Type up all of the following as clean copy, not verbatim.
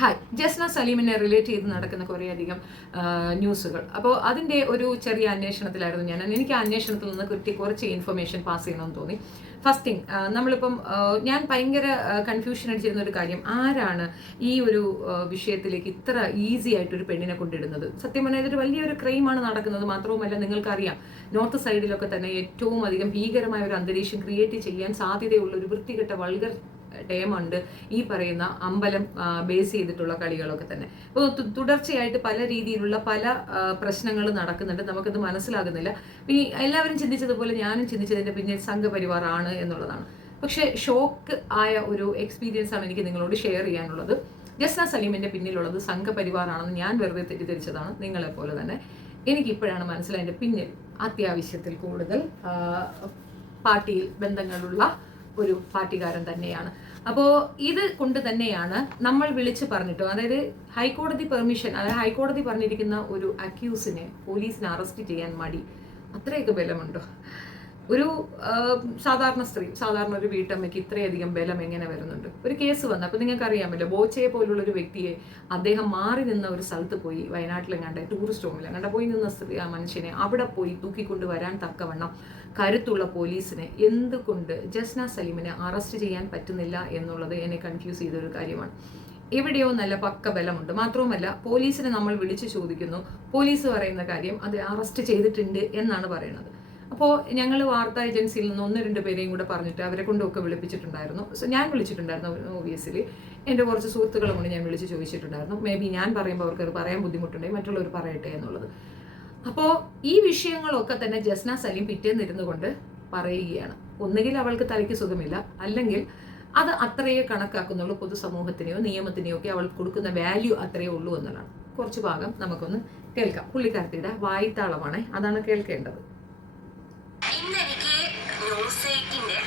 Hi, Jasna സലീമിനെ relate ചെയ്ത് നടക്കുന്ന കുറേയധികം ന്യൂസുകൾ. അപ്പോൾ അതിൻ്റെ ഒരു ചെറിയ അന്വേഷണത്തിലായിരുന്നു ഞാൻ. എനിക്ക് ആ അന്വേഷണത്തിൽ നിന്ന് കുറച്ച് ഇൻഫർമേഷൻ പാസ് ചെയ്യണമെന്ന് തോന്നി. ഫസ്റ്റ് തിങ്, നമ്മളിപ്പം ഞാൻ ഭയങ്കര കൺഫ്യൂഷൻ അടിച്ചിരുന്ന ഒരു കാര്യം, ആരാണ് ഈ ഒരു വിഷയത്തിലേക്ക് ഇത്ര ഈസി ആയിട്ടൊരു പെണ്ണിനെ കൊണ്ടിടുന്നത്? സത്യം പറഞ്ഞാൽ ഇതൊരു വലിയൊരു ക്രൈമാണ് നടക്കുന്നത്. മാത്രവുമല്ല, നിങ്ങൾക്കറിയാം, നോർത്ത് സൈഡിലൊക്കെ തന്നെ ഏറ്റവും അധികം ഭീകരമായ ഒരു അന്തരീക്ഷം ക്രിയേറ്റ് ചെയ്യാൻ സാധ്യതയുള്ള ഒരു വൃത്തികെട്ട വൾഗർ ടേമുണ്ട് ഈ പറയുന്ന അമ്പലം ബേസ് ചെയ്തിട്ടുള്ള കളികളൊക്കെ തന്നെ. അപ്പോൾ തുടർച്ചയായിട്ട് പല രീതിയിലുള്ള പല പ്രശ്നങ്ങൾ നടക്കുന്നുണ്ട്, നമുക്കത് മനസ്സിലാകുന്നില്ല. ഈ എല്ലാവരും ചിന്തിച്ചതുപോലെ ഞാനും ചിന്തിച്ചതിൻ്റെ പിന്നിൽ സംഘപരിവാർ ആണ് എന്നുള്ളതാണ്. പക്ഷേ ഷോക്ക് ആയ ഒരു എക്സ്പീരിയൻസ് ആണ് എനിക്ക് നിങ്ങളോട് ഷെയർ ചെയ്യാനുള്ളത്. ജസ്ന സലീമിൻ്റെ പിന്നിലുള്ളത് സംഘപരിവാർ ആണെന്ന് ഞാൻ വെറുതെ തെറ്റിദ്ധരിച്ചതാണ്, നിങ്ങളെപ്പോലെ തന്നെ. എനിക്കിപ്പോഴാണ് മനസ്സിലായതിൻ്റെ പിന്നിൽ അത്യാവശ്യത്തിൽ കൂടുതൽ പാർട്ടിയിൽ ബന്ധങ്ങളുള്ള ഒരു പാർട്ടിക്കാരൻ തന്നെയാണ്. അപ്പോൾ ഇത് കൊണ്ട് തന്നെയാണ് നമ്മൾ വിളിച്ചു പറഞ്ഞിട്ടോ, അതായത് ഹൈക്കോടതി പെർമിഷൻ, അതായത് ഹൈക്കോടതി പറഞ്ഞിരിക്കുന്ന ഒരു അക്യൂസിനെ പോലീസിനെ അറസ്റ്റ് ചെയ്യാൻ മടി. അത്രയൊക്കെ ബലമുണ്ടോ? ഒരു സാധാരണ സ്ത്രീ, സാധാരണ ഒരു വീട്ടമ്മയ്ക്ക് ഇത്രയധികം ബലം എങ്ങനെ വരുന്നുണ്ട്? ഒരു കേസ് വന്നു, അപ്പോൾ നിങ്ങൾക്ക് അറിയാമല്ലോ, ബോച്ചയെ പോലുള്ള ഒരു വ്യക്തിയെ അദ്ദേഹം മാറി നിന്ന ഒരു സ്ഥലത്ത് പോയി, വയനാട്ടിലെങ്ങാണ്ട് ടൂറിസ്റ്റ് ഹോമിലെങ്ങാണ്ട് പോയി നിന്ന മനുഷ്യനെ അവിടെ പോയി തൂക്കിക്കൊണ്ട് വരാൻ തക്കവണ്ണം കരുത്തുള്ള പോലീസിനെ എന്തുകൊണ്ട് ജസ്ന സലീമിനെ അറസ്റ്റ് ചെയ്യാൻ പറ്റുന്നില്ല എന്നുള്ളത് എന്നെ കൺഫ്യൂസ് ചെയ്തൊരു കാര്യമാണ്. എവിടെയോ നല്ല പക്ക ബലമുണ്ട്. മാത്രവുമല്ല, പോലീസിനെ നമ്മൾ വിളിച്ചു ചോദിക്കുന്നു, പോലീസ് പറയുന്ന കാര്യം അത് അറസ്റ്റ് ചെയ്തിട്ടുണ്ട് എന്നാണ് പറയുന്നത്. അപ്പോൾ ഞങ്ങൾ വാർത്താ ഏജൻസിയിൽ നിന്ന് 1-2 പേരെയും കൂടെ പറഞ്ഞിട്ട് അവരെ കൊണ്ടൊക്കെ വിളിപ്പിച്ചിട്ടുണ്ടായിരുന്നു. ഞാൻ വിളിച്ചിട്ടുണ്ടായിരുന്നു. ഓബിയസ്ലി എൻ്റെ കുറച്ച് സുഹൃത്തുക്കളും കൊണ്ട് ഞാൻ വിളിച്ച് ചോദിച്ചിട്ടുണ്ടായിരുന്നു. മേ ബി ഞാൻ പറയുമ്പോൾ അവർക്ക് പറയാൻ ബുദ്ധിമുട്ടുണ്ടെങ്കിൽ മറ്റുള്ളവർ പറയട്ടെ എന്നുള്ളത്. അപ്പോൾ ഈ വിഷയങ്ങളൊക്കെ തന്നെ ജസ്ന സലീം പിറ്റേന്നിരുന്നു കൊണ്ട് പറയുകയാണ്. ഒന്നുകിൽ അവൾക്ക് തലയ്ക്ക് സുഖമില്ല, അല്ലെങ്കിൽ അത് അത്രയേ കണക്കാക്കുന്നുള്ളൂ. പൊതുസമൂഹത്തിനെയോ നിയമത്തിനെയോ ഒക്കെ അവൾക്ക് കൊടുക്കുന്ന വാല്യൂ അത്രയേ ഉള്ളൂ എന്നുള്ളതാണ്. കുറച്ച് ഭാഗം നമുക്കൊന്ന് കേൾക്കാം. പുള്ളിക്കാരത്തിയുടെ വായ്ത്താളമാണ്, അതാണ് കേൾക്കേണ്ടത്. ഇന്ന് എനിക്ക് ന്യൂസ് 8ന്റെ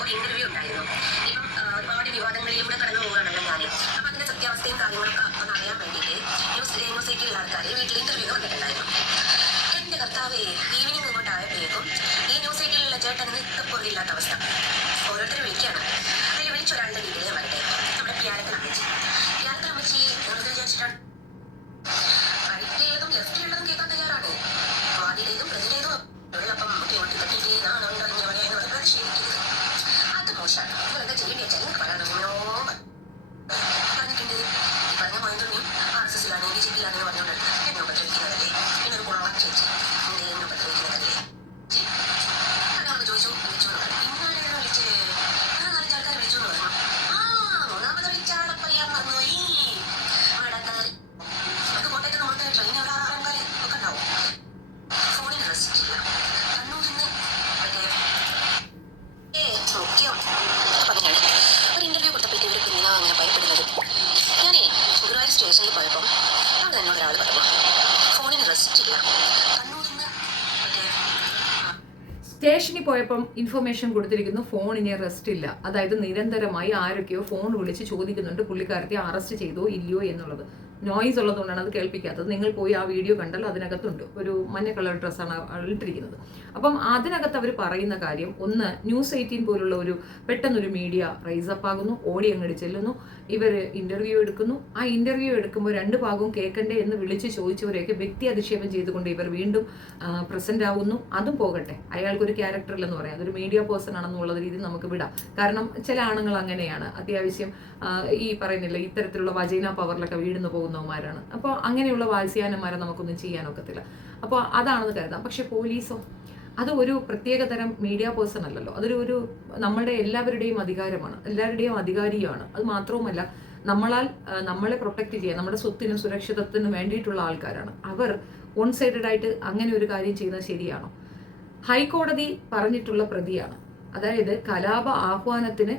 ഒരു ഇന്റർവ്യൂ ഉണ്ടായിരുന്നു. ഇപ്പം ഒരുപാട് വിവാദങ്ങളിലൂടെ കടന്നു പോവുകയാണല്ലോ ഞാൻ. അപ്പം അതിന്റെ സത്യാവസ്ഥയും കാര്യങ്ങളൊക്കെ ഒന്ന് അറിയാൻ വേണ്ടിയിട്ട് ന്യൂസ് 8ലുള്ള ആൾക്കാർ വീട്ടിൽ ഇന്റർവ്യൂ വന്നിട്ടുണ്ടായിരുന്നു. എന്റെ കർത്താവേ, ഈവനിങ് ഇങ്ങോട്ട് ആയപ്പോഴേക്കും ഈ ന്യൂസ് 8ലുള്ള ചേട്ടൻ നിൽക്കപ്പൊറിയില്ലാത്ത അവസ്ഥ. ഓരോരുത്തർ വിളിക്കുകയാണ്. അതിൽ വിളിച്ചൊരാളുടെ വീട്ടിലേ വരട്ടെ, നമ്മുടെ പ്യാരക്കൽ അമ്മച്ചി വിചാരിച്ചിട്ടാണ്. റൈറ്റിലേതും ലെഫ്റ്റിലുള്ളതും കേൾക്കാൻ തയ്യാറാണ്. വാദിയിലേതും പ്രതിലേതും വെള്ളപ്പം ഒട്ടിപ്പറ്റിട്ട് നാണുണ്ടെന്ന് പ്രതിഷേധിക്കരുത്. അത് മോശമാണ്. നിങ്ങളെന്താ ചെയ്യേണ്ടി വെച്ചാൽ നിങ്ങൾക്ക് പറയാനോ പറഞ്ഞിട്ടുണ്ട്. ഈ പറഞ്ഞ പോയിന്റൊന്നും RSSലാണ് BJPയിലാണെന്ന് പറഞ്ഞുകൊണ്ട് എന്നെ ഉപദ്രവിക്കുന്നതല്ലേ? എന്നൊരു കുളവ ചേച്ചി എന്നെ ഉപദ്രവിക്കുന്നതല്ലേ? അതാണ് ചോദിച്ചു. വിളിച്ചു എന്ന് പറഞ്ഞു. ഇന്നാലെയാണ് വിളിച്ചത്. വേറെ 4 ആൾക്കാർ വിളിച്ചു എന്ന് പറഞ്ഞു. മൂന്നാമത് വിളിച്ച ആളെ പറയാൻ പറഞ്ഞു. ഈ മടക്കാർ അത് കോട്ടയത്ത് നമ്മളത്തെ ട്രെയിൻ എവിടെ ആൾക്കാർ ഒക്കെ ഉണ്ടാവും. ഫോണിന് റെസ്റ്റ് ഇല്ല. കണ്ണൂരിന്ന് മുഖ്യം പറഞ്ഞാണ് ഒരു ഇന്റർവ്യൂ കൊടുത്തപ്പോഴേക്കും ഇവർ കുഞ്ഞാ അങ്ങനെ ഭയപ്പെടുന്നത്. ഞാനേ ഗുരുവായൂർ സ്റ്റേഷനിൽ പോയപ്പോൾ അവിടെ എന്നോട് ഒരാൾ പറഞ്ഞു, ഫോണിന് റെസ്റ്റ് ഇല്ല. കണ്ണൂരിന്ന് സ്റ്റേഷനിൽ പോയപ്പം ഇൻഫർമേഷൻ കൊടുത്തിരിക്കുന്നു, ഫോണിന് റെസ്റ്റ് ഇല്ല. അതായത് നിരന്തരമായി ആരൊക്കെയോ ഫോൺ വിളിച്ച് ചോദിക്കുന്നുണ്ട് പുള്ളിക്കാരത്തെ അറസ്റ്റ് ചെയ്തോ ഇല്ലയോ എന്നുള്ളത്. നോയിസ് ഉള്ളതുകൊണ്ടാണ് അത് കേൾപ്പിക്കാത്തത്. നിങ്ങൾ പോയി ആ വീഡിയോ കണ്ടാൽ അതിനകത്തുണ്ട്. ഒരു മഞ്ഞ കളർ ഡ്രസ്സാണ് ഇട്ടിരിക്കുന്നത്. അപ്പം അതിനകത്ത് അവർ പറയുന്ന കാര്യം, ഒന്ന്, ന്യൂസ് 18 പോലുള്ള ഒരു പെട്ടെന്നൊരു മീഡിയ റൈസപ്പ് ആകുന്നു, ഓടി അങ്ങോട്ട് ചെല്ലുന്നു, ഇവർ ഇന്റർവ്യൂ എടുക്കുന്നു. ആ ഇന്റർവ്യൂ എടുക്കുമ്പോൾ 2 ഭാഗവും കേൾക്കണ്ടേ എന്ന് വിളിച്ച് ചോദിച്ചവരെയൊക്കെ വ്യക്തി അധിക്ഷേപം ചെയ്തുകൊണ്ട് ഇവർ വീണ്ടും പ്രസന്റ് ആവുന്നു. അതും പോകട്ടെ, അയാൾക്കൊരു ക്യാരക്ടറില്ലെന്ന് പറയാം, അതൊരു മീഡിയ പേഴ്സൺ ആണെന്നുള്ള രീതിയിൽ നമുക്ക് വിടാം. കാരണം ചില ആണുങ്ങൾ അങ്ങനെയാണ്, അത്യാവശ്യം ഈ പറയുന്നില്ല, ഇത്തരത്തിലുള്ള വജൈന പവറിലൊക്കെ വീഴുന്നു പോകുന്നവന്മാരാണ്. അപ്പോൾ അങ്ങനെയുള്ള വാത്സ്യാനന്മാരെ നമുക്കൊന്നും ചെയ്യാനൊക്കത്തില്ല. അപ്പോൾ അതാണെന്ന് കരുതാം. പക്ഷെ പോലീസോ, അത് ഒരു പ്രത്യേകതരം മീഡിയ പേഴ്സൺ അല്ലല്ലോ. അതൊരു നമ്മളുടെ എല്ലാവരുടെയും അധികാരമാണ്, എല്ലാവരുടെയും അധികാരിയാണ്. അത് മാത്രവുമല്ല, നമ്മളെ പ്രൊട്ടക്റ്റ് ചെയ്യാൻ, നമ്മുടെ സ്വത്തിനും സുരക്ഷിതത്വത്തിനും വേണ്ടിയിട്ടുള്ള ആൾക്കാരാണ് അവർ. വൺ സൈഡഡ് ആയിട്ട് അങ്ങനെ ഒരു കാര്യം ചെയ്യുന്നത് ശരിയാണോ? ഹൈക്കോടതി പറഞ്ഞിട്ടുള്ള പ്രതിയാണ്, അതായത് കലാപ ആഹ്വാനത്തിന്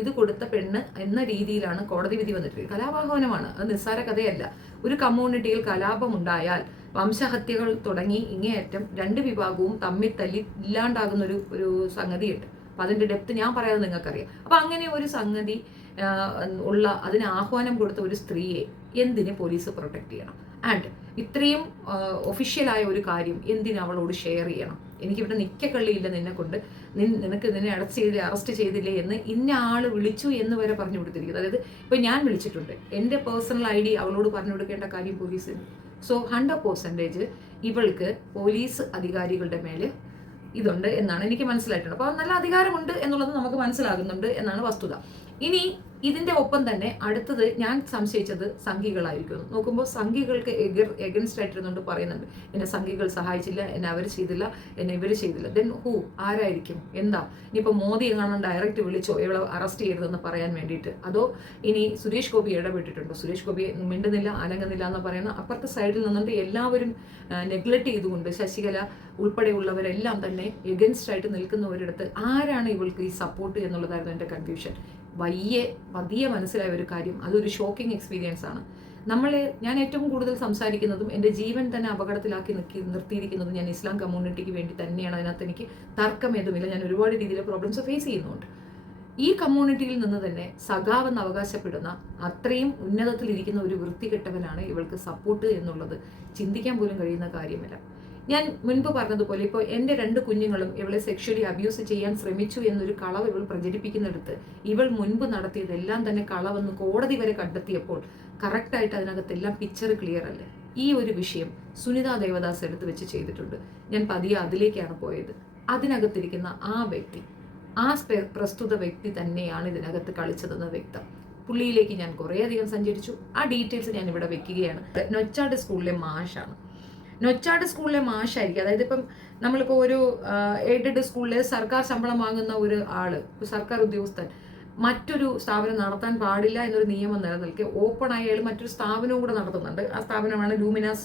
ഇത് കൊടുത്ത പെണ്ണ് എന്ന രീതിയിലാണ് കോടതി വിധി വന്നിട്ടുള്ളത്. കലാപാഹ്വാനമാണ്, അത് നിസ്സാര കഥയല്ല. ഒരു കമ്മ്യൂണിറ്റിയിൽ കലാപമുണ്ടായാൽ വംശഹത്യകൾ തുടങ്ങി ഇങ്ങേയറ്റം 2 വിഭാഗവും തമ്മിൽ തല്ലി ഇല്ലാണ്ടാകുന്ന ഒരു സംഗതിയുണ്ട്. അപ്പം അതിൻ്റെ ഡെപ്ത് ഞാൻ പറയാതെ നിങ്ങൾക്കറിയാം. അപ്പം അങ്ങനെ ഒരു സംഗതി അതിന് ആഹ്വാനം കൊടുത്ത ഒരു സ്ത്രീയെ എന്തിന് പോലീസ് പ്രൊട്ടക്ട് ചെയ്യണം? ആൻഡ് ഇത്രയും ഒഫീഷ്യലായ ഒരു കാര്യം എന്തിന് അവളോട് ഷെയർ ചെയ്യണം? എനിക്കിവിടെ നിൽക്കക്കള്ളിയില്ല നിന്നെ കൊണ്ട്, നിനക്ക് നിന്നെ അറസ്റ്റ് ചെയ്തില്ലേ എന്ന് ഇന്ന ആൾ വിളിച്ചു എന്ന് വരെ പറഞ്ഞു കൊടുത്തിരിക്കുന്നത്. അതായത് ഇപ്പം ഞാൻ വിളിച്ചിട്ടുണ്ട്, എൻ്റെ പേഴ്സണൽ ID അവളോട് പറഞ്ഞു കൊടുക്കേണ്ട കാര്യം പോലീസിന്. സോ 100% ഇവൾക്ക് പോലീസ് അധികാരികളുടെ മേലെ ഇതുണ്ട് എന്നാണ് എനിക്ക് മനസ്സിലായിട്ടുണ്ട്. അപ്പോൾ നല്ല അധികാരമുണ്ട് എന്നുള്ളത് നമുക്ക് മനസ്സിലാകുന്നുണ്ട് എന്നാണ് വസ്തുത. ഇനി ഇതിന്റെ ഒപ്പം തന്നെ അടുത്തത് ഞാൻ സംശയിച്ചത് സംഘികളായിരിക്കും. നോക്കുമ്പോൾ സംഘികൾക്ക് എഗൻസ്റ്റ് ആയിട്ടിരുന്നുകൊണ്ട് പറയുന്നുണ്ട്, എന്നെ സംഘികൾ സഹായിച്ചില്ല, എന്നെ അവർ ചെയ്തില്ല, എന്നെ ഇവർ ചെയ്തില്ല. ദെൻ ആരായിരിക്കും? എന്താ ഇനിയിപ്പോൾ മോദി എങ്ങാനും ഡയറക്റ്റ് വിളിച്ചോ ഇവളെ അറസ്റ്റ് ചെയ്തതെന്ന് പറയാൻ വേണ്ടിയിട്ട്? അതോ ഇനി സുരേഷ് ഗോപി ഇടപെട്ടിട്ടുണ്ടോ? സുരേഷ് ഗോപി മിണ്ടുന്നില്ല, അനങ്ങുന്നില്ല എന്ന് പറയുന്ന അപ്പുറത്തെ സൈഡിൽ നിന്നുകൊണ്ട് എല്ലാവരും നെഗ്ലക്ട് ചെയ്തുകൊണ്ട് ശശികല ഉൾപ്പെടെയുള്ളവരെല്ലാം തന്നെ എഗൻസ്റ്റ് ആയിട്ട് നിൽക്കുന്നവരിടത്ത് ആരാണ് ഇവൾക്ക് ഈ സപ്പോർട്ട് എന്നുള്ളതായിരുന്നു എൻ്റെ കൺഫ്യൂഷൻ. പതിയെ മനസ്സിലായ ഒരു കാര്യം, അതൊരു ഷോക്കിംഗ് എക്സ്പീരിയൻസ് ആണ്. ഞാൻ ഏറ്റവും കൂടുതൽ സംസാരിക്കുന്നതും എൻ്റെ ജീവൻ തന്നെ അപകടത്തിലാക്കി നിർത്തിയിരിക്കുന്നതും ഞാൻ ഇസ്ലാം കമ്മ്യൂണിറ്റിക്ക് വേണ്ടി തന്നെയാണ്. അതിനകത്ത് എനിക്ക് തർക്കമേതുമില്ല. ഞാൻ ഒരുപാട് രീതിയിലെ പ്രോബ്ലംസ് ഫേസ് ചെയ്യുന്നുണ്ട്. ഈ കമ്മ്യൂണിറ്റിയിൽ നിന്ന് തന്നെ സഖാവെന്ന് അവകാശപ്പെടുന്ന അത്രയും ഉന്നതത്തിലിരിക്കുന്ന ഒരു വൃത്തികെട്ടവനാണ് ഇവൾക്ക് സപ്പോർട്ട് എന്നുള്ളത് ചിന്തിക്കാൻ പോലും കഴിയുന്ന കാര്യമല്ല. ഞാൻ മുൻപ് പറഞ്ഞതുപോലെ ഇപ്പോൾ എൻ്റെ 2 കുഞ്ഞുങ്ങളും ഇവളെ സെക്ഷലി അബ്യൂസ് ചെയ്യാൻ ശ്രമിച്ചു എന്നൊരു കളവ് ഇവൾ പ്രചരിപ്പിക്കുന്നിടത്ത് ഇവൾ മുൻപ് നടത്തിയതെല്ലാം തന്നെ കളവെന്ന് കോടതി വരെ കണ്ടെത്തിയപ്പോൾ കറക്റ്റായിട്ട് അതിനകത്തെല്ലാം പിക്ചർ ക്ലിയർ അല്ലേ? ഈ ഒരു വിഷയം സുനിത ദേവദാസ് എടുത്ത് വെച്ച് ചെയ്തിട്ടുണ്ട്. ഞാൻ പതിയെ അതിലേക്കാണ് പോയത്. അതിനകത്തിരിക്കുന്ന ആ വ്യക്തി, ആ പ്രസ്തുത വ്യക്തി തന്നെയാണ് ഇതിനകത്ത് കളിച്ചതെന്ന് വ്യക്തം. പുള്ളിയിലേക്ക് ഞാൻ കുറേയധികം സഞ്ചരിച്ചു. ആ ഡീറ്റെയിൽസ് ഞാൻ ഇവിടെ വെക്കുകയാണ്. നൊച്ചാട് സ്കൂളിലെ മാഷാണ്. നൊച്ചാട് സ്കൂളിലെ മാഷായിരിക്കും. അതായത് ഇപ്പം നമ്മളിപ്പോൾ ഒരു എയ്ഡഡ് സ്കൂളിൽ സർക്കാർ ശമ്പളം വാങ്ങുന്ന ഒരു ആള്, സർക്കാർ ഉദ്യോഗസ്ഥൻ മറ്റൊരു സ്ഥാപനം നടത്താൻ പാടില്ല എന്നൊരു നിയമം നിലനിൽക്കെ ഓപ്പണായി അയാൾ മറ്റൊരു സ്ഥാപനവും കൂടെ നടത്തുന്നുണ്ട്. ആ സ്ഥാപനമാണ് ലൂമിനാസ്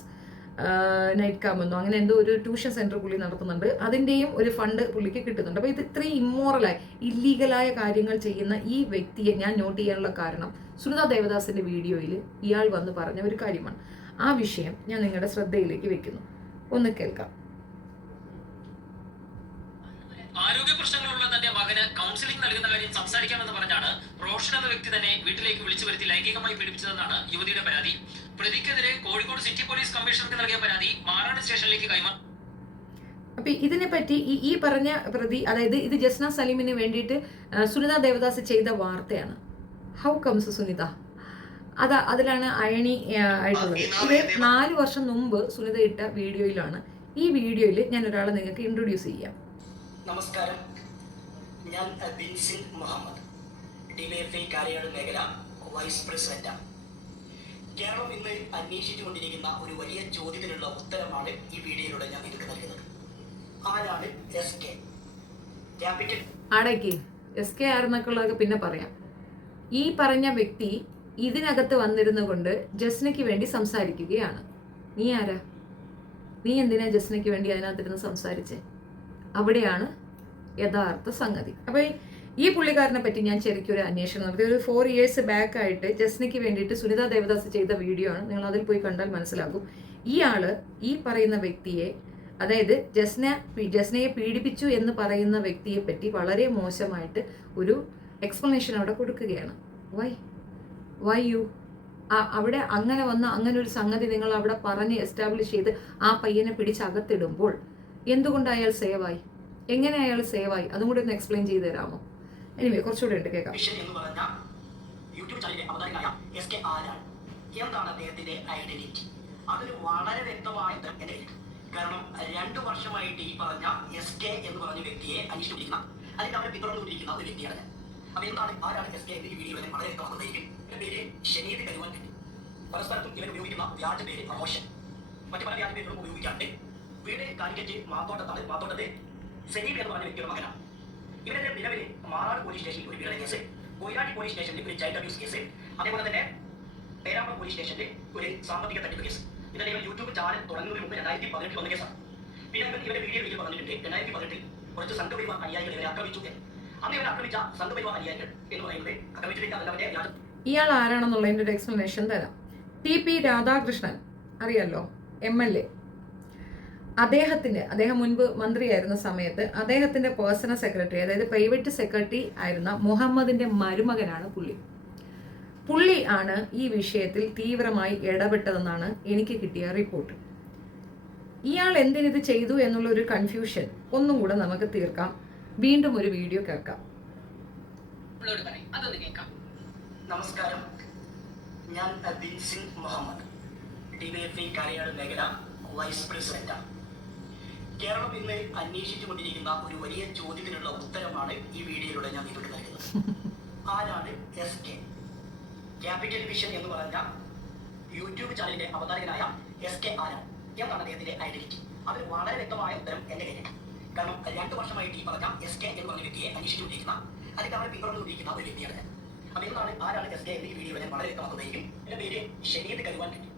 നൈറ്റ് ക്യാമ്പ് എന്നോ അങ്ങനെ എന്തോ ഒരു ട്യൂഷൻ സെന്റർ പുള്ളി നടത്തുന്നുണ്ട്. അതിൻ്റെയും ഒരു ഫണ്ട് പുള്ളിക്ക് കിട്ടുന്നുണ്ട്. അപ്പോൾ ഇത് ഇത്രയും ഇമ്മോറലായി ഇല്ലീഗലായ കാര്യങ്ങൾ ചെയ്യുന്ന ഈ വ്യക്തിയെ ഞാൻ നോട്ട് ചെയ്യാനുള്ള കാരണം സുനിത ദേവദാസിന്റെ വീഡിയോയിൽ ഇയാൾ വന്ന് പറഞ്ഞ ഒരു കാര്യമാണ്. ആ വിഷയം ഞാൻ നിങ്ങളുടെ ശ്രദ്ധയിലേക്ക് വെക്കുന്നു. ഒന്ന് കേൾക്കാം. ആരോഗ്യ പ്രശ്നങ്ങളുള്ള തന്റെ മകന് കൗൺസിലിംഗ് നൽകുന്ന കാര്യം സംസാരിക്കാമെന്ന് പറഞ്ഞാണ് റോഷൻ എന്ന വ്യക്തി തന്നെ വീട്ടിലേക്ക് വിളിച്ചു വരുത്തി ലൈംഗികമായി പീഡിപ്പിച്ചതെന്നാണ് യുവതിയുടെ പരാതി. പ്രതിക്കെതിരെ കോഴിക്കോട് സിറ്റി പോലീസ് കമ്മീഷണർക്ക് നൽകിയ പരാതി മാറാട് സ്റ്റേഷനിലേക്ക് കൈമാറി. അപ്പൊ ഇതിനെപ്പറ്റി ഈ പറഞ്ഞ പ്രതി, അതായത് ഇത് ജസ്ന സലീമിന് വേണ്ടിയിട്ട് സുനിത ദേവദാസ് ചെയ്ത വാർത്തയാണ്. How comes Sunitha? അതിലാണ് അയണി ആയിട്ടുള്ളത്. ഇത് 4 വർഷം മുമ്പ് സുനിത ഇട്ട വീഡിയോയിലാണ്. ഈ വീഡിയോയിൽ ഞാൻ ഒരാളെ നിങ്ങൾക്ക് ഇൻട്രൊഡ്യൂസ് ചെയ്യാം. നമസ്കാരം, ഞാൻ ബിൻസിൻ മുഹമ്മദ്, ഡിവൈഎഫ്ഐ കാരയാട് മേഖല വൈസ് പ്രസിഡന്റാണ്. കേരളം ഇന്ന് അന്വേഷിച്ചുകൊണ്ടിരിക്കുന്ന ഒരു വലിയ ചോദ്യത്തിനുള്ള ഉത്തരമാണ് ഈ വീഡിയോയിലൂടെ ഞാൻ നിങ്ങൾക്ക് നൽകുന്നത്. ആരാണ് SK? ക്യാപിറ്റൽ അടയ്ക്ക് SK ആരെന്നൊക്കെയുള്ളതൊക്കെ പിന്നെ പറയാം. ഈ പറഞ്ഞ വ്യക്തി ഇതിനകത്ത് വന്നിരുന്നു കൊണ്ട് ജസ്നയ്ക്ക് വേണ്ടി സംസാരിക്കുകയാണ്. നീ ആരാ? നീ എന്തിനാ ജസ്നയ്ക്ക് വേണ്ടി അതിനകത്തിരുന്ന് സംസാരിച്ചേ? അവിടെയാണ് യഥാർത്ഥ സംഗതി. അപ്പോൾ ഈ പുള്ളിക്കാരനെ പറ്റി ഞാൻ ശരിക്കും ഒരു അന്വേഷണം നടത്തി. ഒരു 4 years ബാക്ക് ആയിട്ട് ജസ്നയ്ക്ക് വേണ്ടിയിട്ട് സുനിത ദേവദാസ് ചെയ്ത വീഡിയോ ആണ്. നിങ്ങൾ അതിൽ പോയി കണ്ടാൽ മനസ്സിലാകും. ഈ പറയുന്ന വ്യക്തിയെ, അതായത് ജസ്നയെ പീഡിപ്പിച്ചു എന്ന് പറയുന്ന വ്യക്തിയെ പറ്റി വളരെ മോശമായിട്ട് ഒരു എക്സ്പ്ലനേഷൻ അവിടെ കൊടുക്കുകയാണ്. വൈ യു അവിടെ അങ്ങനെ വന്ന അങ്ങനെ ഒരു സംഗതി നിങ്ങൾ അവിടെ പറഞ്ഞ് എസ്റ്റാബ്ലിഷ് ചെയ്ത് ആ പയ്യനെ പിടിച്ചകത്തിടുമ്പോൾ എന്തുകൊണ്ട് അയാൾ സേവായി? എങ്ങനെ അയാൾ സേവായി? അതും കൂടി ഒന്ന് എക്സ്പ്ലെയിൻ ചെയ്ത് തരാമോ? എനിവേ കുറച്ചുകൂടെ ഉണ്ട്, കേൾക്കാം. യൂട്യൂബ് ചാനലിലെ അവതാരകനായ SK ആരാണ്, എന്താണ് അദ്ദേഹത്തിന്റെ ഐഡന്റിറ്റി? അതൊരു വളരെ വ്യക്തമായ കാരണം 2 വർഷമായിട്ട് ഈ പറഞ്ഞ SK എന്ന് പറഞ്ഞ വ്യക്തിയെ അന്വേഷിച്ചിരിക്കുന്ന, അല്ലെങ്കിൽ അവരെ പിന്തുടർന്നുകൊണ്ടിരിക്കുന്ന ഒരു വ്യക്തിയാണ്. അപ്പൊ എന്താണ്, ആരാണ് SK എന്ന് ഈ വീഡിയോ വളരെ വ്യക്തമാക്കുന്നതായിരിക്കും. എന്റെ പേര് ഷനീദ് കരുവാൻ. പല സ്ഥലത്തും ഇവർ ഉപയോഗിക്കുന്ന വ്യാജ പേര് റോഷൻ, മറ്റു പല വ്യാജ പേരുകളും ഉപയോഗിക്കാറുണ്ട്. വീട് കാലിക്കറ്റ് മാത്തോട്ടത്താണ്. മാത്തോട്ടത്ത് സലീം എന്ന് പറഞ്ഞ വ്യക്തിയുടെ മകനാണ്. ഇവരുടെ നിലവിൽ മാറാട് പോലീസ് സ്റ്റേഷനിൽ ഒരു പീഡന കേസ്, കൊയിലാണ്ടി പോലീസ് സ്റ്റേഷനിൽ ഒരു ചൈൽഡ് അബ്യൂസ് കേസ്, അതേപോലെ തന്നെ പേരാമ്പ്ര പോലീസ് സ്റ്റേഷനിൽ ഒരു സാമ്പത്തിക തട്ടിപ്പ് കേസ്. ഇവരുടെ യൂട്യൂബ് ചാനൽ തുടങ്ങുന്നതിന് മുമ്പ് 2018 വന്ന കേസാണ്. പിന്നെ ഇവരുടെ വീഡിയോയിൽ പറഞ്ഞിട്ടുണ്ട് 2018 കുറച്ച് സംഘപരിവാർ അനുയായികൾ ഇവരെ ആക്രമിച്ചു. അന്ന് ഇവരെ ആക്രമിച്ച സംഘപരിവാർ അനുയായികൾ എന്ന് പറയുന്നത് ആക്രമിച്ചിട്ടില്ല. ഇയാൾ ആരാണെന്നുള്ളതിൻ്റെ ഒരു എക്സ്പ്ലനേഷൻ തരാം. TP രാധാകൃഷ്ണൻ അറിയാലോ, MLA. അദ്ദേഹം മുൻപ് മന്ത്രിയായിരുന്ന സമയത്ത് അദ്ദേഹത്തിന്റെ പേഴ്സണൽ സെക്രട്ടറി, അതായത് പ്രൈവറ്റ് സെക്രട്ടറി ആയിരുന്ന മുഹമ്മദിന്റെ മരുമകനാണ് പുള്ളി ആണ് ഈ വിഷയത്തിൽ തീവ്രമായി ഇടപെട്ടതെന്നാണ് എനിക്ക് കിട്ടിയ റിപ്പോർട്ട്. ഇയാൾ എന്തിനിത് ചെയ്തു എന്നുള്ള ഒരു കൺഫ്യൂഷൻ ഒന്നും കൂടെ നമുക്ക് തീർക്കാം. വീണ്ടും ഒരു വീഡിയോ കേൾക്കാം. നമസ്കാരം, ഞാൻ ബിൻസിംഗ് മുഹമ്മദ്, ഡിവൈഎഫ്ഐ കാരയാട് മേഖല വൈസ് പ്രസിഡന്റാണ്. കേരളം ഇന്ന് അന്വേഷിച്ചുകൊണ്ടിരിക്കുന്ന ഒരു വലിയ ചോദ്യത്തിനുള്ള ഉത്തരമാണ് ഈ വീഡിയോയിലൂടെ ഞാൻ നിങ്ങൾക്ക് നൽകുന്നത്. ആരാണ് SK? ക്യാപിറ്റൽ വിഷൻ എന്ന് പറഞ്ഞ യൂട്യൂബ് ചാനലിന്റെ അവതാരകനായ SK ആരാണ്? എന്താണ് അദ്ദേഹത്തിന്റെ ഐഡന്റിറ്റി? അതിന് വളരെ വ്യക്തമായ ഉത്തരം എന്റെ കയ്യിലാണ്. കാരണം 2 വർഷമായിട്ട് ഈ പറഞ്ഞ SK എന്ന് പറഞ്ഞ വ്യക്തിയെ അന്വേഷിച്ചുകൊണ്ടിരിക്കുന്ന, അല്ലെങ്കിൽ അവരെ പിന്തുടർന്നുകൊണ്ടിരിക്കുന്ന ഒരു വ്യക്തിയാണ്. അപ്പൊ എന്താണ് ആരാണ് SK എന്ന് ഈ വീഡിയോയിൽ ഞാൻ വളരെ വ്യക്തമാക്കുന്നതായിരിക്കും. എന്റെ പേര് ഷെരീദ് കരുവാൻ പറ്റി.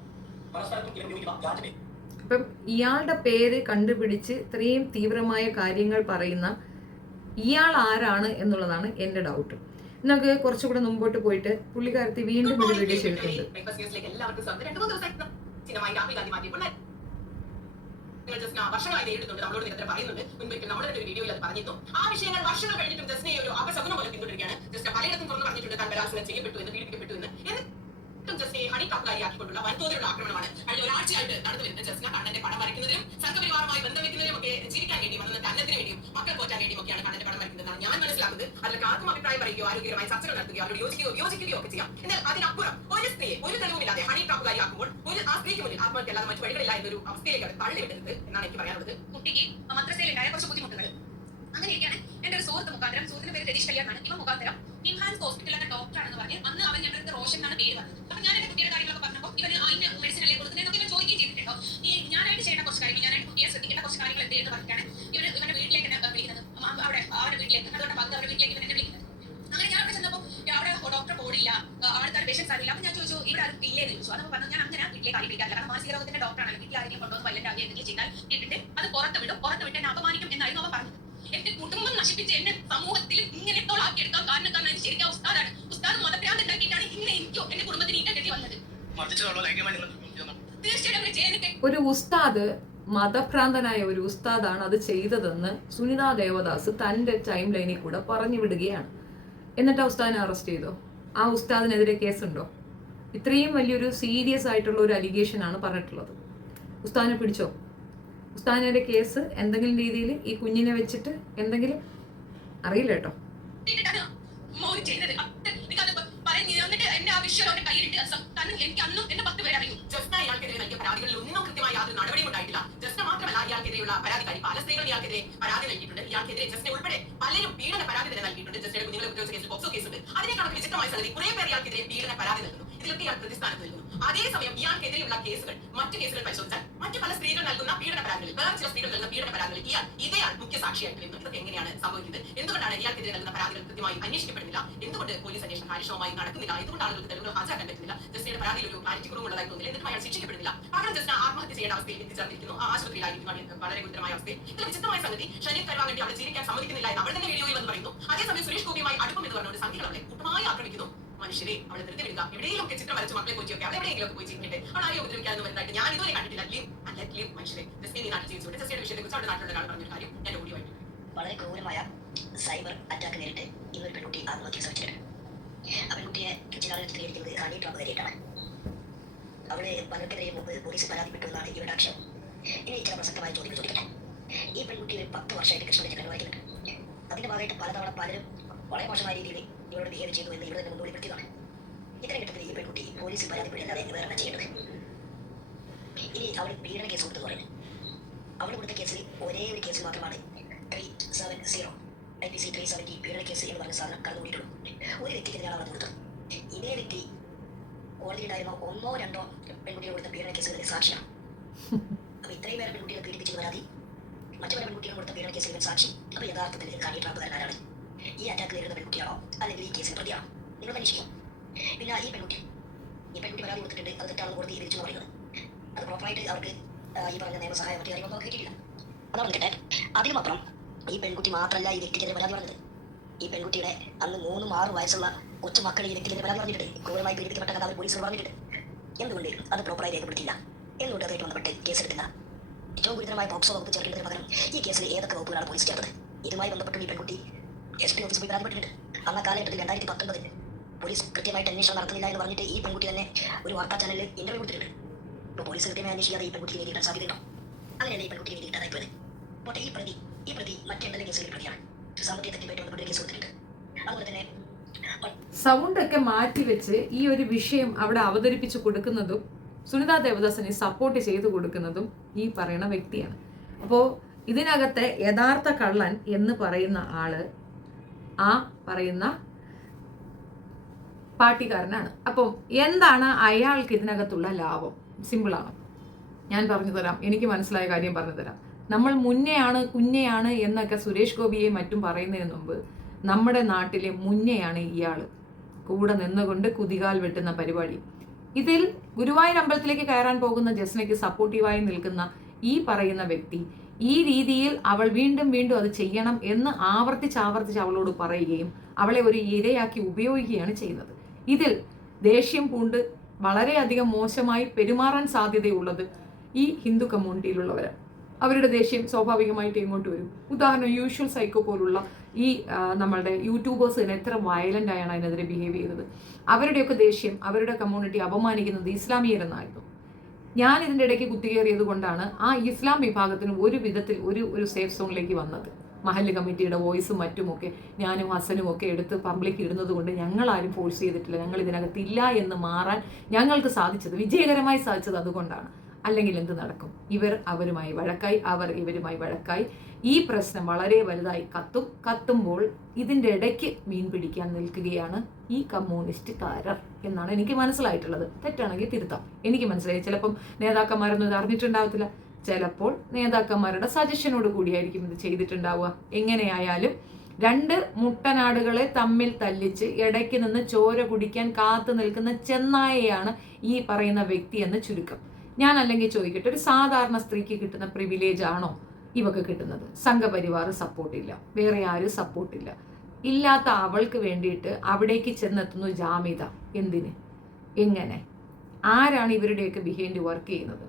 പല സ്ഥലത്തും ഇവർ ഉപയോഗിക്കുന്ന വ്യാജ പേര്. അപ്പം ഇയാളുടെ പേര് കണ്ടുപിടിച്ച് ഇത്രയും തീവ്രമായ കാര്യങ്ങൾ പറയുന്ന ഇയാൾ ആരാണ് എന്നുള്ളതാണ് എൻ്റെ ഡൗട്ട്. നമുക്ക് കുറച്ചുകൂടെ മുമ്പോട്ട് പോയിട്ട് പുള്ളിക്കാരത്തി വീണ്ടും ഒരു വീഡിയോ ചെയ്തിട്ടുണ്ട്. വർഷങ്ങളായി നേരിടുന്നുണ്ട്, നമ്മളോട് നിരന്തരം പറയുന്നുണ്ട്. മുൻപൊരിക്കൽ നമ്മുടെ ഒരു വീഡിയോയിൽ അത് പറഞ്ഞിരുന്നു. ആ വിഷയങ്ങൾ വർഷങ്ങൾ കഴിഞ്ഞിട്ടും ജസ്റ്റിനെ ഒരു അപശകുനം പോലെ പിന്തുടരുകയാണ്. ജസ്റ്റ് പലയിടത്തും തുറന്നു പറഞ്ഞിട്ടുണ്ട് താൻ ബലാത്സംഗം ചെയ്യപ്പെട്ടു എന്ന്, പീഡിപ്പിക്കപ്പെട്ടു എന്ന്. ജസ്റ്റിനെ ഹണിക്കാപ്പുകാരിയാക്കിക്കൊണ്ടുള്ള വൻതോതിലുള്ള ആക്രമണമാണ് കഴിഞ്ഞ ഒരാഴ്ചയായിട്ട് നടന്നു വരുന്നത്. ജസ്റ്റിനെ കണ്ണന്റെ പടം വരയ്ക്കുന്നതിനും സംഘപരിവാറുമായി ബന്ധം വെക്കുന്നതിനും ഒക്കെ ജീവിക്കാൻ വേണ്ടിയും അന്നത്തെ അന്നത്തിന് വേണ്ടിയും മക്കൾ പോറ്റാൻ വേണ്ടിയും ഒക്കെയാണ് കണ്ണന്റെ പടം വരയ്ക്കുന്നതെന്നാണ് ഞാൻ മനസ്സിലാക്കുന്നത്. അതിലേക്ക് ആർക്കും അഭിപ്രായം പറയുകയോ ആരോഗ്യകരമായ ചർച്ചകൾ നടത്തുകയോ അവരോട് യോജിക്കുകയോ ഒക്കെ ചെയ്യാം. എന്നാൽ അതിനപ്പുറം ഒരു സ്ത്രീയെ ഒരു തെളിവുമില്ലാതെ ഹണിക്കാപ്പുകാരിയാക്കുമ്പോൾ ഒരു ആ സ്ത്രീക്ക് മുന്നിൽ ആത്മഹത്യ അല്ലാതെ മറ്റു വഴികളില്ല എന്നൊരു അവസ്ഥയിലേക്ക് അത് തള്ളിവിടരുത് എന്നാണ് എനിക്ക് പറയാനുള്ളത്. കുട്ടിക്ക് മദ്രസയിലുണ്ടായ കുറച്ച് ബുദ്ധിമുട്ടുകൾ അങ്ങനെയൊക്കെയാണ് എന്റെ ഒരു സുഹൃത്ത് മുഖാന്തരം, സുഹൃത്തിന്റെ പേര് രതീഷ് കല്യാണാണ്, ഇവ മുഖാന്തരം നിംഹാൻസ് ഹോസ്പിറ്റൽ എന്ന ഡോക്ടറാണെന്ന് പറഞ്ഞ് അന്ന് അവൻ ഞങ്ങളുടെ അടുത്ത് റോഷൻ എന്നാണ് പേര് പറഞ്ഞത്. അപ്പൊ ഞാൻ എന്റെ കുട്ടിയുടെ കാര്യങ്ങളൊക്കെ പറഞ്ഞപ്പോൾ ഇവർ അതിന് മെഡിസിൻ അല്ലേ കൊടുക്കുന്നതെന്നൊക്കെ ഇവർ ചോദിക്കുകയും ചെയ്തിട്ടുണ്ടോ. ഈ ഞാനായിട്ട് ചെയ്യേണ്ട കുറച്ച് കാര്യങ്ങൾ, ഞാനായിട്ട് കുട്ടിയെ ശ്രദ്ധിക്കേണ്ട കുറച്ച് കാര്യങ്ങൾ എന്തെന്ന് പറഞ്ഞിട്ടാണ് ഇവന്റെ വീട്ടിലേക്ക് എന്നെ വിളിക്കുന്നത്. അവിടെ അവരുടെ വീട്ടിലേക്ക്, അതുകൊണ്ട് പങ്ക് അവരുടെ വീട്ടിലേക്ക് ഇവൻ എന്നെ വിളിക്കുന്നത്. അങ്ങനെ ഞാൻ അവിടെ ചെന്നപ്പോൾ അവിടെ ഡോക്ടർ ബോർഡില്ല, ആൾക്കാർ പേഷ്യൻസ് അറിയില്ല. അപ്പൊ ഞാൻ ചോദിച്ചു ഇവിടെ ആരും ഇല്ലേന്ന് ചോദിച്ചു. അതൊക്കെ പറഞ്ഞു ഞാൻ അങ്ങനെ വീട്ടിലേക്ക് ആരും വിളിക്കാറില്ല. കാരണം മാനസിക രോഗത്തിന്റെ ഡോക്ടറാണല്ലോ, വീട്ടിൽ ആരെങ്കിലും കൊണ്ടുവന്ന് വല്ലൻ്റെ ആകെ എന്തെങ്കിലും ചെയ്താൽ ഇട്ടിട്ട് അത് പുറത്ത് വിട്ട് എന്നെ അപമാനിക്കും എന്നായിരുന്നു അവ പറഞ്ഞത്. എന്റെ കുടുംബം നശിപ്പിച്ച് എന്നെ സമൂഹത്തിൽ ഇങ്ങനെ തോളാക്കിയെടുക്കാൻ കാരണക്കാരൻ ശരിക്കും ഉസ്താദാണ്. ഉസ്താദ് മതഭ്രാന്ത് ഉണ്ടാക്കിയിട്ടാണ് ഇങ്ങനെ എനിക്കോ എന്റെ കുടുംബത്തിന് ഇങ്ങനെ കെട്ടി വന്നത്. തീർച്ചയായിട്ടും ഒരു ഉസ്താദ്, മതഭ്രാന്തനായ ഒരു ഉസ്താദാണ് അത് ചെയ്തതെന്ന് സുനിത ദേവദാസ് തന്റെ ടൈം ലൈനിൽ കൂടെ പറഞ്ഞു വിടുകയാണ്. എന്നിട്ട് ആ ഉസ്താദിനെ അറസ്റ്റ് ചെയ്തോ? ആ ഉസ്താദിനെതിരെ കേസുണ്ടോ? ഇത്രയും വലിയൊരു സീരിയസ് ആയിട്ടുള്ള ഒരു അലിഗേഷൻ ആണ് പറഞ്ഞിട്ടുള്ളത്. ഉസ്താദിനെ പിടിച്ചോ? ഉസ്താദിനെതിരെ കേസ് എന്തെങ്കിലും രീതിയിൽ ഈ കുഞ്ഞിനെ വെച്ചിട്ട് എന്തെങ്കിലും അറിയില്ല കേട്ടോ. എനിക്ക് അന്നും എന്നെ 10 പേര് അറിയും. ജസ്ന ഇയാൾക്കെതിരെ നൽകിയ പരാതികളിൽ ഒന്നും കൃത്യമായി യാതൊരു നടപടിയും ഉണ്ടായിട്ടില്ല. ജസ്ന മാത്രമല്ല ഇയാൾക്കെതിരെയുള്ള പരാതിക്കാരി പല സ്ത്രീകൾ ഇയാൾക്കെതിരെ പരാതി നൽകിയിട്ടുണ്ട്. ഇയാൾക്കെതിരെ ജസ്നെ ഉൾപ്പെടെ പലരും പീഡന പരാതി തന്നെ നൽകിയിട്ടുണ്ട്. ജസ്നയുടെ കുഞ്ഞുങ്ങളെ ഉപയോഗിച്ച കേസിൽ പോക്സോ കേസുണ്ട്. അതിനേക്കാളും വിചിത്രമായ സംഗതി കുറെ പേർ ഇയാൾക്കെതിരെ പീഡന പരാതി നൽകുന്നു. ഇതിലൊക്കെ ഇയാൾ പ്രതിസ്ഥാനത്ത് നൽകുന്നു. അതേസമയം ഇയാൾക്കെതിരെയുള്ള കേസുകൾ, മറ്റു കേസുകൾ പരിശോധിച്ചാൽ മറ്റു പല സ്ത്രീകൾ നൽകുന്ന പീഡന പരാതികളിൽ, വേറെ ചില സ്ത്രീകൾ നൽകുന്ന പീഡന പരാതികളിൽ ഇതേയാൾ മുഖ്യ സാക്ഷിയായിട്ട് വരുന്നു. ഇതൊക്കെ എങ്ങനെയാണ് സംഭവിക്കുന്നത്? എന്തുകൊണ്ടാണ് ഇയാൾക്കെതിരെ നൽകുന്ന പരാതികൾ കൃത്യമായി അന്വേഷിക്കപ്പെടുന്നില്ല? എന്തുകൊണ്ട് പോലീസ് അന്വേഷണം കാര്യക്ഷമമായി നടക്കുന്നില്ല? എന്തുകൊണ്ട് ആളുകൾക്ക് തെളിവുകൾ ഹാജരാക്കാൻ പറ്റുന്നില്ല? ജസ്നയുടെ പരാതിയിൽ ഒരു ക്ലാരിറ്റി കുറവുള്ളതായി തോന്നുന്നില്ല. എന്നിട്ടും അയാൾ ശിക്ഷിക്കപ്പെടുന്നില്ല. പകരം ജസ്ന ആത്മഹത്യ ചെയ്യേണ്ട അവസ്ഥയിൽ എത്തിച്ചേർന്നിരിക്കുന്നു. ആശുപത്രിയിലായിരിക്കും വളരെ ഗുരുതരമായ അവസ്ഥയിൽ. ഇതിൽ വിചിത്രമായ സംഗതി, ഷനീഫ് കരുവാൻ വേണ്ടി അവിടെ ജീവിക്കാൻ സമ്മതിക്കുന്നില്ല എന്ന് അവൾ തന്നെ വീഡിയോയിൽ വന്ന് പറയുന്നു. അതേസമയം സുരേഷ് ഗോപിയുമായി അടുപ്പം എന്ന് പറഞ്ഞുകൊണ്ട് സംഘികൾ അവളെ കൂട്ടമായി ആക്രമിക്കുന്നു. മനുഷ്യരെ, അവളെ വെറുതെ വിടുക. എവിടെയെങ്കിലും ചിത്രം വരച്ച് മക്കളെ പോറ്റിയൊക്കെ അവൾ എവിടെയെങ്കിലും പോയി ചെയ്തിട്ട് അവൾ ആരെയും ഉപദ്രവിക്കാമെന്ന് വരുന്നതായിട്ട് ഞാൻ ഇതുവരെ കണ്ടിട്ടില്ല. മനുഷ്യരെ ജസ്റ്റിനെ ഈ നാട്ടിൽ ജീവിച്ചു. ജസ്റ്റിയുടെ വിഷയത്തെ കുറിച്ച് അവിടെ നാട്ടിലുള്ള ഒരാൾ പറഞ്ഞൊരു കാര്യം ഞാൻ ഓടിയുമായിട്ട്. വളരെ ക്രൂരമായ സൈബർ അറ്റാക്ക് നേരിട്ട് ഇന്നൊരു പെൺകുട്ടി ആത്മഹത്യ ശ്രമിച്ചിട്ടുണ്ട്. ആ പെൺകുട്ടിയെ ചില ആളുകൾ ചിത്രീകരിക്കുന്നത് റാണി ട്രാപ്പുകാരിയായിട്ടാണ്. അവള് പലർക്കെതിരെ മുമ്പ് പോലീസ് പരാതിപ്പെട്ടു എന്നാണ് ഇവരുടെ ആക്ഷേപം. ഇനി ചില പ്രസക്തമായ ചോദ്യങ്ങൾ ചോദിക്കട്ടെ. ഈ പെൺകുട്ടി ഒരു 10 വർഷമായിട്ട് കൃഷ്ണനെ അനുഭവിക്കുന്നുണ്ട്. അതിന്റെ ഭാഗമായിട്ട് പലതവണ പലരും വളരെ മോശമായ രീതിയിൽ ഇവരോട് ബിഹേവ് ചെയ്തു എന്ന് ഇവിടെ നിന്ന് മുൻകൂടിപ്പെടുത്തിയതാണ്. ഇത്തരം ഘട്ടത്തിൽ ഈ പെൺകുട്ടി പോലീസിൽ പരാതിപ്പെടില്ലാതെ വേറെ ചെയ്യേണ്ടത്. ഇനി അവൾ പീഡന കേസ് കൊടുത്തെന്ന് പറയുന്നത്. അവൾ കൊടുത്ത കേസിൽ ഒരേ ഒരു കേസിൽ മാത്രമാണ് 370 IPC 370 പീഡന കേസ് എന്ന് പറഞ്ഞ സാധനം കടന്നുകൂടിയിട്ടുള്ളൂ. ഒരു വ്യക്തിക്കെതിരെയാണ് അവർ കൊടുത്തത്. ഇതേ വ്യക്തി കോടതിയിലുണ്ടായിരുന്ന 1 or 2 പെൺകുട്ടികൾ കൊടുത്ത പീഡന കേസുകളിലെ സാക്ഷിയാണ്. അപ്പൊ ഇത്രയും പേരെ പെൺകുട്ടികൾ പീഡിപ്പിച്ച പരാതി, മറ്റു പല പെൺകുട്ടികൾ കൊടുത്ത പീഡന കേസുകളിൽ സാക്ഷി. അപ്പൊ യഥാർത്ഥത്തിൽ റാണി ട്രാപ്പുകാരനാരാണ്? ഈ അറ്റാക്ക് നേരിടുന്ന പെൺകുട്ടിയാണോ അല്ലെങ്കിൽ ഈ കേസിൽ പ്രതിയാണോ? നിങ്ങൾ അന്വേഷിക്കും. പിന്നെ ഈ പെൺകുട്ടി പരാതി കൊടുത്തിട്ടുണ്ട്, അത് തെറ്റാണെന്ന് കോടതി തിരിച്ചു പറയുന്നത്. അത് പ്രോപ്പറായിട്ട് അവർക്ക് ഈ പറഞ്ഞ നിയമസഹായം മറ്റു കാര്യങ്ങളൊന്നും കിട്ടിയിട്ടില്ല. അതാണ് പറഞ്ഞിട്ടെ. അതിനുമപ്പുറം ഈ പെൺകുട്ടി മാത്രമല്ല ഈ വ്യക്തിക്കെതിരെ പരാതി പറഞ്ഞത്. ഈ പെൺകുട്ടിയുടെ അന്ന് 3-6 വയസ്സുള്ള കൊച്ചു മക്കൾ ഈ വ്യക്തിക്കെതിരെ പരാതി പറഞ്ഞിട്ടുണ്ട്. ക്രൂരമായി പീഡിപ്പിക്കപ്പെട്ട കഥ അവർ പോലീസിൽ പറഞ്ഞിട്ടുണ്ട്. എന്തുകൊണ്ട് അത് പ്രോപ്പറായി രേഖപ്പെടുത്തിയില്ല? എന്തുകൊണ്ട് അതായിട്ട് ബന്ധപ്പെട്ട് കേസെടുത്തില്ല? ഏറ്റവും ഗുരുതരമായ പോക്സോ വകുപ്പ് ചേർക്കുന്നതിന് പകരം ഈ കേസിൽ ഏതൊക്കെ വകുപ്പുകളാണ് പോലീസ് ചേർത്തത്? ഇതുമായി ബന്ധപ്പെട്ട് ഈ പെൺകുട്ടി SP ഓഫീസിൽ പോയി പരാതിപ്പെട്ടിട്ടുണ്ട്. അന്ന കാലഘട്ടത്തിൽ 2019 പോലീസ് കൃത്യമായിട്ട് അന്വേഷണം നടത്തുന്നില്ല എന്ന് പറഞ്ഞിട്ട് ഈ പെൺകുട്ടി തന്നെ ഒരു വാർത്താ ചാനലിൽ ഇന്റർവ്യൂ കൊടുത്തിട്ടുണ്ട്. ഇപ്പോൾ പോലീസ് കൃത്യമായി അന്വേഷിക്കാതെ ഈ പെൺകുട്ടിക്ക് നീതി കിട്ടാൻ സാധ്യതയുണ്ടോ? അങ്ങനെയല്ലേ ഈ പെൺകുട്ടിയെ കിട്ടാതായി പോയത്. പോട്ടെ, ഈ പ്രതി മറ്റെന്തെങ്കിലും കേസുകളിൽ പ്രതിയാണ്. സാമ്പത്തിക തട്ടിപ്പായിട്ട് ബന്ധപ്പെട്ട കേസ് കൊടുത്തിട്ടുണ്ട്. അതുപോലെ തന്നെ സൗണ്ട് ഒക്കെ മാറ്റിവെച്ച് ഈ ഒരു വിഷയം അവിടെ അവതരിപ്പിച്ചു കൊടുക്കുന്നതും സുനിത ദേവദാസിനെ സപ്പോർട്ട് ചെയ്തു കൊടുക്കുന്നതും ഈ പറയുന്ന വ്യക്തിയാണ്. അപ്പോൾ ഇതിനകത്തെ യഥാർത്ഥ കള്ളൻ എന്ന് പറയുന്ന ആള് ആ പറയുന്ന പാർട്ടിക്കാരനാണ്. അപ്പോൾ എന്താണ് അയാൾക്ക് ഇതിനകത്തുള്ള ലാഭം? സിമ്പിളാണ്, ഞാൻ പറഞ്ഞു തരാം. എനിക്ക് മനസ്സിലായ കാര്യം പറഞ്ഞു തരാം. നമ്മൾ മുന്നെയാണ് കുഞ്ഞെയാണ് എന്നൊക്കെ സുരേഷ് ഗോപിയെ മറ്റും പറയുന്നതിന് മുമ്പ് നമ്മുടെ നാട്ടിലെ മുന്നെയാണ് ഇയാൾ കൂടെ നിന്നുകൊണ്ട് കുതികാൽ വെട്ടുന്ന പരിപാടി. ഇതിൽ ഗുരുവായൂർ അമ്പലത്തിലേക്ക് കയറാൻ പോകുന്ന ജസ്നയ്ക്ക് സപ്പോർട്ടീവായി നിൽക്കുന്ന ഈ പറയുന്ന വ്യക്തി ഈ രീതിയിൽ അവൾ വീണ്ടും വീണ്ടും അത് ചെയ്യണം എന്ന് ആവർത്തിച്ച് അവളോട് പറയുകയും അവളെ ഒരു ഇരയാക്കി ഉപയോഗിക്കുകയാണ് ചെയ്യുന്നത്. ഇതിൽ ദേഷ്യം പൂണ്ട് വളരെയധികം മോശമായി പെരുമാറാൻ സാധ്യതയുള്ളത് ഈ ഹിന്ദു കമ്മ്യൂണിറ്റിയിലുള്ളവരാണ്. അവരുടെ ദേഷ്യം സ്വാഭാവികമായിട്ട് ഇങ്ങോട്ട് വരും. ഉദാഹരണം, യൂഷ്വൽ സൈക്കോ പോലുള്ള ഈ നമ്മളുടെ യൂട്യൂബേഴ്സ് തന്നെ എത്ര വയലന്റ് ആയാണ് അതിനെതിരെ ബിഹേവ് ചെയ്തത്. അവരുടെയൊക്കെ ദേഷ്യം അവരുടെ കമ്മ്യൂണിറ്റി അപമാനിക്കുന്നത് ഇസ്ലാമിയരെന്നായിരുന്നു. ഞാൻ ഇതിൻ്റെ ഇടയ്ക്ക് കുത്തികയറിയത് കൊണ്ടാണ് ആ ഇസ്ലാം വിഭാഗത്തിന് ഒരു വിധത്തിൽ ഒരു സേഫ് സോണിലേക്ക് വന്നത്. മഹല്ല് കമ്മിറ്റിയുടെ വോയിസും മറ്റുമൊക്കെ ഞാനും ഹസനും ഒക്കെ എടുത്ത് പബ്ലിക് ഇടുന്നത് കൊണ്ട് ഞങ്ങളാരും ഫോഴ്സ് ചെയ്തിട്ടില്ല. ഞങ്ങൾ ഇതിനകത്തില്ല എന്ന് മാറാൻ ഞങ്ങൾക്ക് സാധിച്ചത്, വിജയകരമായി സാധിച്ചത് അതുകൊണ്ടാണ്. അല്ലെങ്കിൽ എന്ത് നടക്കും? ഇവർ അവരുമായി വഴക്കായി, അവർ ഇവരുമായി വഴക്കായി. ഈ പ്രശ്നം വളരെ വലുതായി കത്തുമ്പോൾ ഇതിൻ്റെ ഇടയ്ക്ക് മീൻ പിടിക്കാൻ നിൽക്കുകയാണ് ഈ കമ്മ്യൂണിസ്റ്റുകാരർ എന്നാണ് എനിക്ക് മനസ്സിലായിട്ടുള്ളത്. തെറ്റാണെങ്കിൽ തിരുത്താം. എനിക്ക് മനസ്സിലായി. ചിലപ്പം നേതാക്കന്മാരൊന്നും ഇത് അറിഞ്ഞിട്ടുണ്ടാവത്തില്ല. ചിലപ്പോൾ നേതാക്കന്മാരുടെ സജഷനോട് കൂടിയായിരിക്കും ഇത് ചെയ്തിട്ടുണ്ടാവുക. എങ്ങനെയായാലും രണ്ട് മുട്ടനാടുകളെ തമ്മിൽ തല്ലിച്ച് ഇടയ്ക്ക് നിന്ന് ചോര കുടിക്കാൻ കാത്തു നിൽക്കുന്ന ചെന്നായയാണ് ഈ പറയുന്ന വ്യക്തി എന്ന് ചുരുക്കം. ഞാൻ അല്ലെങ്കിൽ ചോദിക്കട്ടെ, ഒരു സാധാരണ സ്ത്രീക്ക് കിട്ടുന്ന പ്രിവിലേജ് ആണോ ഇവക്ക് കിട്ടുന്നത്? സംഘപരിവാർ സപ്പോർട്ടില്ല, വേറെ ആരും സപ്പോർട്ടില്ല. ഇല്ലാത്ത അവൾക്ക് വേണ്ടിയിട്ട് അവിടേക്ക് ചെന്നെത്തുന്നു ജാമിത. എന്തിന്? എങ്ങനെ? ആരാണ് ഇവരുടെയൊക്കെ ബിഹൈൻഡ് വർക്ക് ചെയ്യുന്നത്?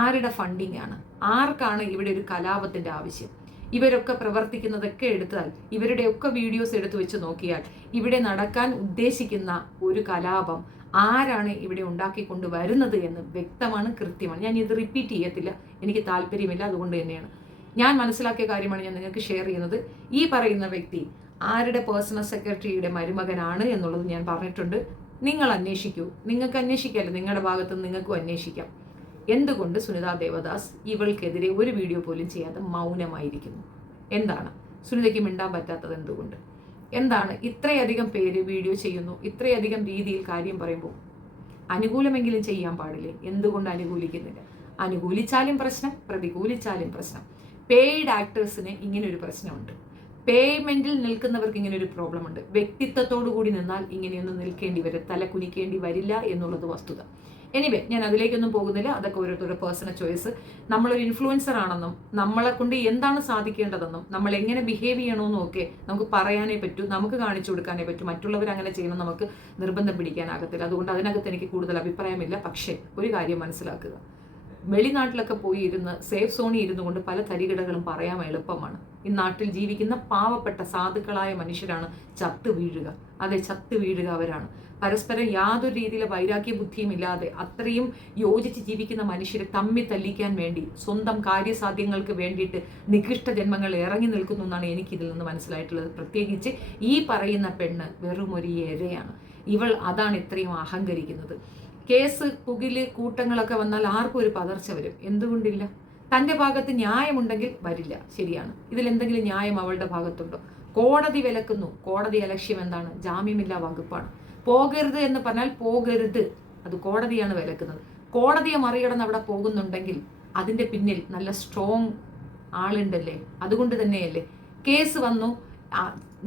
ആരുടെ ഫണ്ടിങ് ആണ്? ആർക്കാണ് ഇവിടെ ഒരു കലാപത്തിന്റെ ആവശ്യം? ഇവരൊക്കെ പ്രവർത്തിക്കുന്നതൊക്കെ എടുത്താൽ, ഇവരുടെയൊക്കെ വീഡിയോസ് എടുത്തു വെച്ച് നോക്കിയാൽ ഇവിടെ നടക്കാൻ ഉദ്ദേശിക്കുന്ന ഒരു കലാപം ആരാണ് ഇവിടെ ഉണ്ടാക്കിക്കൊണ്ട് വരുന്നത് എന്ന് വ്യക്തമാണ്, കൃത്യമാണ്. ഞാൻ ഇത് റിപ്പീറ്റ് ചെയ്യത്തില്ല, എനിക്ക് താല്പര്യമില്ല. അതുകൊണ്ട് തന്നെയാണ് ഞാൻ മനസ്സിലാക്കിയ കാര്യമാണ് ഞാൻ നിങ്ങൾക്ക് ഷെയർ ചെയ്യുന്നത്. ഈ പറയുന്ന വ്യക്തി ആരുടെ പേഴ്സണൽ സെക്രട്ടറിയുടെ മരുമകനാണ് എന്നുള്ളത് ഞാൻ പറഞ്ഞിട്ടുണ്ട്. നിങ്ങൾ അന്വേഷിക്കൂ. നിങ്ങൾക്ക് അന്വേഷിക്കാമല്ലോ, നിങ്ങളുടെ ഭാഗത്ത് നിന്ന് നിങ്ങൾക്കും അന്വേഷിക്കാം. എന്തുകൊണ്ട് സുനിത ദേവദാസ് ഇവൾക്കെതിരെ ഒരു വീഡിയോ പോലും ചെയ്യാതെ മൗനമായിരിക്കുന്നു? എന്താണ് സുനിതയ്ക്ക് മിണ്ടാൻ പറ്റാത്തത്? എന്തുകൊണ്ട്? എന്താണ് ഇത്രയധികം പേര് വീഡിയോ ചെയ്യുന്നു, ഇത്രയധികം രീതിയിൽ കാര്യം പറയുമ്പോൾ അനുകൂലമെങ്കിലും ചെയ്യാൻ പാടില്ലേ? എന്തുകൊണ്ട് അനുകൂലിക്കുന്നില്ല? അനുകൂലിച്ചാലും പ്രശ്നം, പ്രതികൂലിച്ചാലും പ്രശ്നം. പെയ്ഡ് ആക്ടേഴ്സിന് ഇങ്ങനൊരു പ്രശ്നമുണ്ട്. പേയ്മെന്റിൽ നിൽക്കുന്നവർക്ക് ഇങ്ങനൊരു പ്രോബ്ലം ഉണ്ട്. വ്യക്തിത്വത്തോടു കൂടി നിന്നാൽ ഇങ്ങനെയൊന്നും നിൽക്കേണ്ടി വരും, തല കുനിക്കേണ്ടി വരില്ല എന്നുള്ളത് വസ്തുത. എനിവേ, ഞാൻ അതിലേക്കൊന്നും പോകുന്നില്ല. അതൊക്കെ ഓരോരുത്തരുടെ പേഴ്സണൽ ചോയ്സ്. നമ്മളൊരു ഇൻഫ്ലുവൻസർ ആണെന്നും നമ്മളെ കൊണ്ട് എന്താണ് സാധിക്കേണ്ടതെന്നും നമ്മൾ എങ്ങനെ ബിഹേവ് ചെയ്യണമെന്നും ഒക്കെ നമുക്ക് പറയാനേ പറ്റൂ, നമുക്ക് കാണിച്ചു കൊടുക്കാനേ പറ്റൂ. മറ്റുള്ളവർ അങ്ങനെ ചെയ്യണം നമുക്ക് നിർബന്ധം പിടിക്കാനാകത്തില്ല. അതുകൊണ്ട് അതിനകത്ത് എനിക്ക് കൂടുതൽ അഭിപ്രായമില്ല. പക്ഷേ ഒരു കാര്യം മനസ്സിലാക്കുക, വെളിനാട്ടിലൊക്കെ പോയി ഇരുന്ന് സേഫ് സോണിൽ ഇരുന്നു കൊണ്ട് പല തരികിടകളും പറയാൻ എളുപ്പമാണ്. ഈ നാട്ടിൽ ജീവിക്കുന്ന പാവപ്പെട്ട സാധുക്കളായ മനുഷ്യരാണ് ചത്തു വീഴുക. അതെ, ചത്തു വീഴുക അവരാണ്. പരസ്പരം യാതൊരു രീതിയിലെ വൈരാഗ്യ ബുദ്ധിയും ഇല്ലാതെ അത്രയും യോജിച്ച് ജീവിക്കുന്ന മനുഷ്യരെ തമ്മിൽ തല്ലിക്കാൻ വേണ്ടി സ്വന്തം കാര്യസാധ്യങ്ങൾക്ക് വേണ്ടിയിട്ട് നികൃഷ്ട ജന്മങ്ങൾ ഇറങ്ങി നിൽക്കുന്നു എന്നാണ് എനിക്കിതിൽ നിന്ന് മനസ്സിലായിട്ടുള്ളത്. പ്രത്യേകിച്ച് ഈ പറയുന്ന പെണ്ണ് വെറും ഒരു ഇരയാണ്. ഇവൾ അതാണ് ഇത്രയും അഹങ്കരിക്കുന്നത്. കേസ് പുകില് കൂട്ടങ്ങളൊക്കെ വന്നാൽ ആർക്കും ഒരു പതർച്ച വരും. എന്തുകൊണ്ടില്ല? തൻ്റെ ഭാഗത്ത് ന്യായമുണ്ടെങ്കിൽ വരില്ല. ശരിയാണ്. ഇതിലെന്തെങ്കിലും ന്യായം അവളുടെ ഭാഗത്തുണ്ടോ? കോടതി വിലക്കുന്നു. കോടതി ലക്ഷ്യം എന്താണ്? ജാമ്യമില്ലാ വകുപ്പാണ്. പോകരുത് എന്ന് പറഞ്ഞാൽ പോകരുത്. അത് കോടതിയാണ് വിലക്കുന്നത്. കോടതിയെ മറികടന്ന് അവിടെ പോകുന്നുണ്ടെങ്കിൽ അതിൻ്റെ പിന്നിൽ നല്ല സ്ട്രോങ് ആളുണ്ടല്ലേ. അതുകൊണ്ട് തന്നെയല്ലേ കേസ് വന്നു.